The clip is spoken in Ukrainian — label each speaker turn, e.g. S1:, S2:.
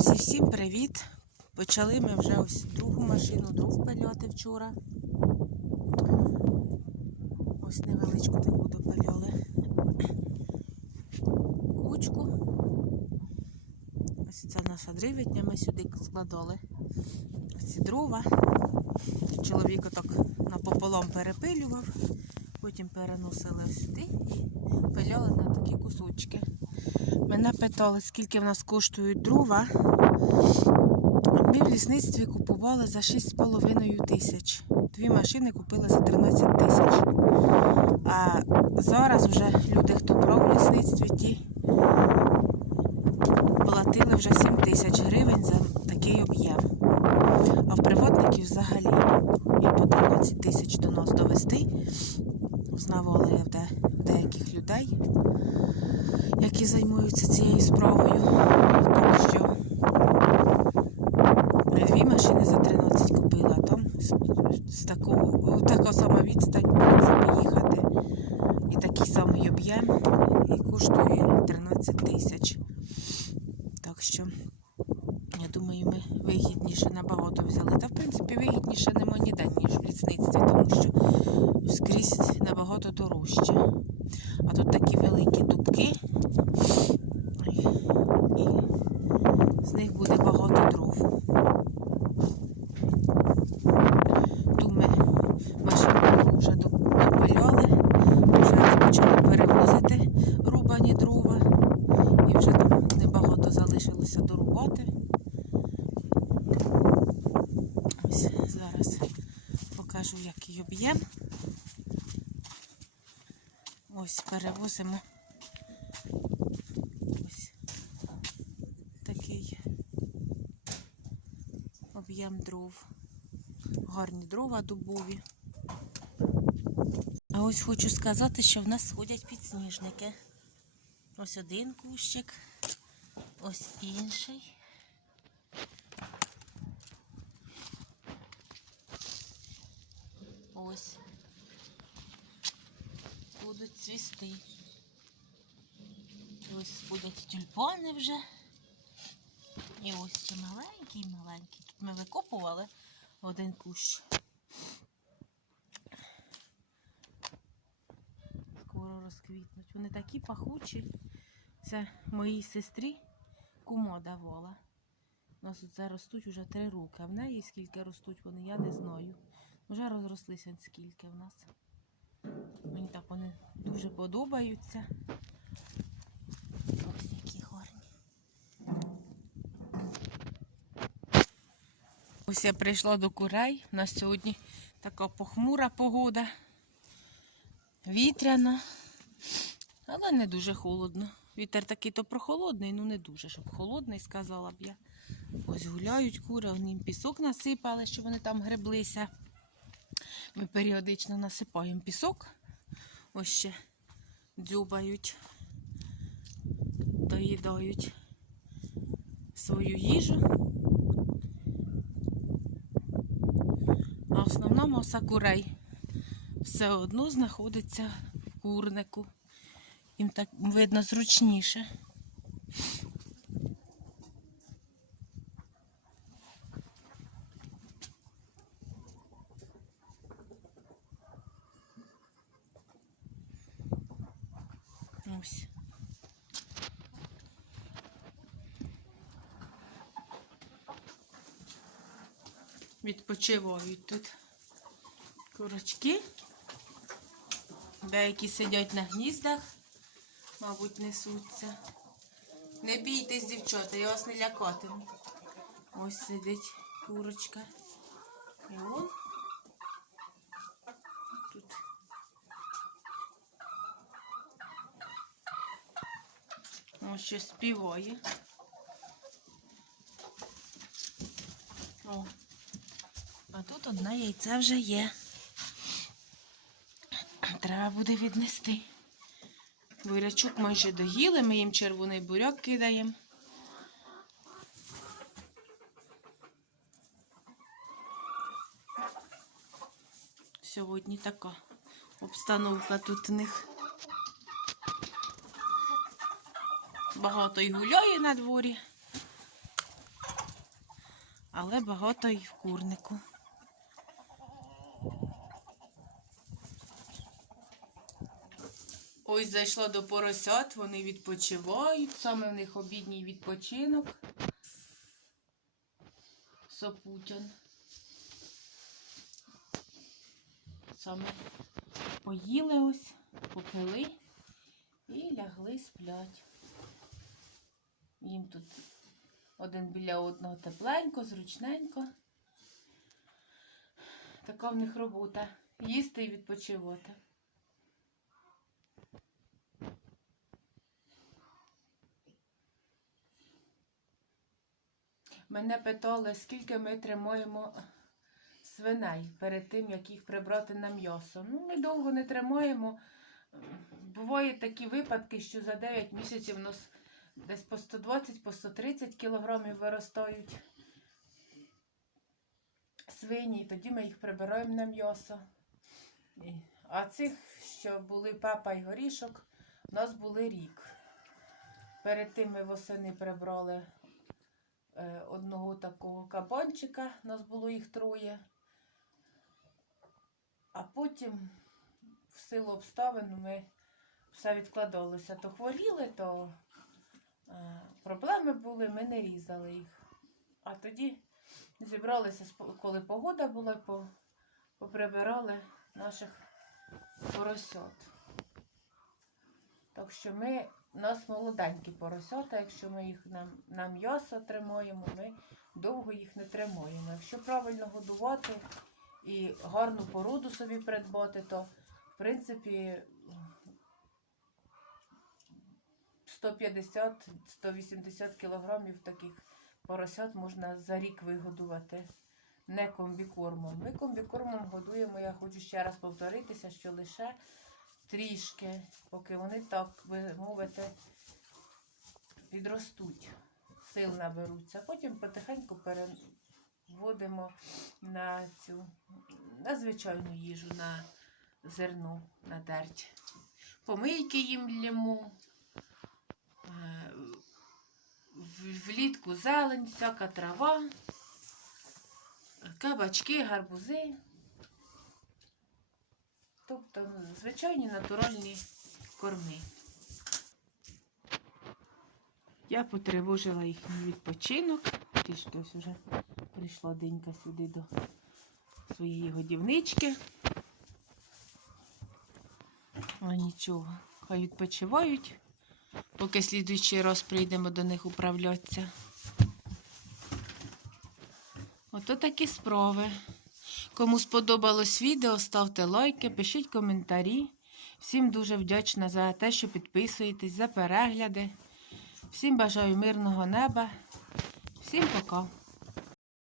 S1: Друзі, всім привіт! Почали ми вже ось другу машину дров пиляти вчора. Ось невеличку таку допиляли кучку. Ось це наша дрівітня, ми сюди складали ці дрова. Чоловік отак напополам перепилював, потім переносили сюди і пиляли на такі кусочки. Мене питали, скільки в нас коштують дрова. Ми в лісництві купували за 6,5 тисяч. Дві машини купили за 13 тисяч. А зараз вже люди, хто брав в лісництві, ті платили вже 7 тисяч гривень за такий об'єм. А в приватників взагалі і по 13 тисяч до нас довести. Знавали я в деяких людей які займаються цією справою. Так що ми дві машини за 13 купила, а з, такого, така сама відстань, в принципі. І такий самий об'єм, і коштує 13 тисяч. Так що, я думаю, ми вигідніше набагато взяли. Та, в принципі, вигідніше нема ніде, ніж в лісництві, тому що скрізь набагато дорожче. А тут такі великі дубки. І з них буде багато дров. Ту ми машину вже допиляли, вже почали перевозити рубані дрова. І вже там небагато залишилося дорубати. Ось зараз покажу, який об'єм. Ось
S2: перевозимо ось такий об'єм дров. Гарні дрова дубові. А ось хочу сказати, що в нас ходять підсніжники. Ось один кущик, ось інший.
S1: Ось будуть цвісти. Ось будуть тюльпани вже.
S2: І ось ще маленький, маленький. Тут ми викопували один кущ. Скоро розквітнуть. Вони такі пахучі. Це моїй сестрі кумо давала. У нас тут ростуть уже три роки. А в неї скільки ростуть вони, я не знаю. Вже розрослися скільки в нас. Мені так вони дуже подобаються. Ось які гарні. Ось я прийшла до курей. У нас сьогодні така похмура погода. Вітряна, але не дуже холодно. Вітер такий то прохолодний, ну не дуже, щоб холодний, сказала б я. Ось гуляють кури, їм пісок насипали, щоб вони там греблися. Ми періодично насипаємо пісок. Ось ще дзюбають, доїдають
S1: свою їжу.
S2: А основна маса курей все одно знаходиться в курнику. Їм так видно зручніше. Ось. Відпочивають тут курочки. Деякі сидять на гніздах, мабуть, несуться. Не бійтесь, дівчата, я вас не лякатиму. Ось сидить курочка. І он Ось ще співає. О. А тут одне яйце вже є. Треба буде віднести. Бурячок майже доїли, ми їм червоний буряк кидаємо. Сьогодні така обстановка тут у них. Багато і гуляє на дворі. але багато і в курнику. Ось зайшла до поросят, вони відпочивають. Саме в них обідній відпочинок. Сопутян. Саме поїли ось, попили і лягли сплять. Їм тут один біля одного тепленько, зручненько. Така в них робота. Їсти і відпочивати. Мене питали, скільки ми тримаємо свиней перед тим, як їх прибрати на м'ясо. Ну, ми довго не тримаємо. Бувають такі випадки, що за 9 місяців у нас десь по 120 по 130 кілограмів виростають свині, і тоді ми їх прибираємо на м'ясо. А цих, що були папа і горішок, у нас були рік. Перед тим ми восени прибрали е, одного такого кабанчика, у нас було їх троє. А потім, в силу обставин, ми все відкладалося. То хворіли, то проблеми були, ми не різали їх. А тоді зібралися, коли погода була, поприбирали наших поросят. Так що ми, у нас молоденькі поросята, якщо ми їх на, на м'ясо тримаємо, ми довго їх не тримаємо. Якщо правильно годувати і гарну породу собі придбати, то в принципі 150-180 кілограмів таких поросят можна за рік вигодувати. Не комбікормом. Ми комбікормом годуємо, я хочу ще раз повторитися, що лише трішки, поки вони так, ви мовите, підростуть, сил наберуться. Потім потихеньку переводимо на цю на звичайну їжу, на зерно, на дерть. Помийки їм лємо. Е, Влітку зелень, всяка трава, кабачки, гарбузи. Тобто ну, звичайні натуральні корми. Я потривожила їхній відпочинок. Трішки ось уже прийшла денька сюди до своєї годівнички. А нічого, хай відпочивають, поки слідуючий раз прийдемо до них управлятися. Ото такі справи. Кому сподобалось відео, ставте лайки, пишіть коментарі. Всім дуже вдячна за те, що підписуєтесь, за перегляди. Всім бажаю мирного неба. Всім пока.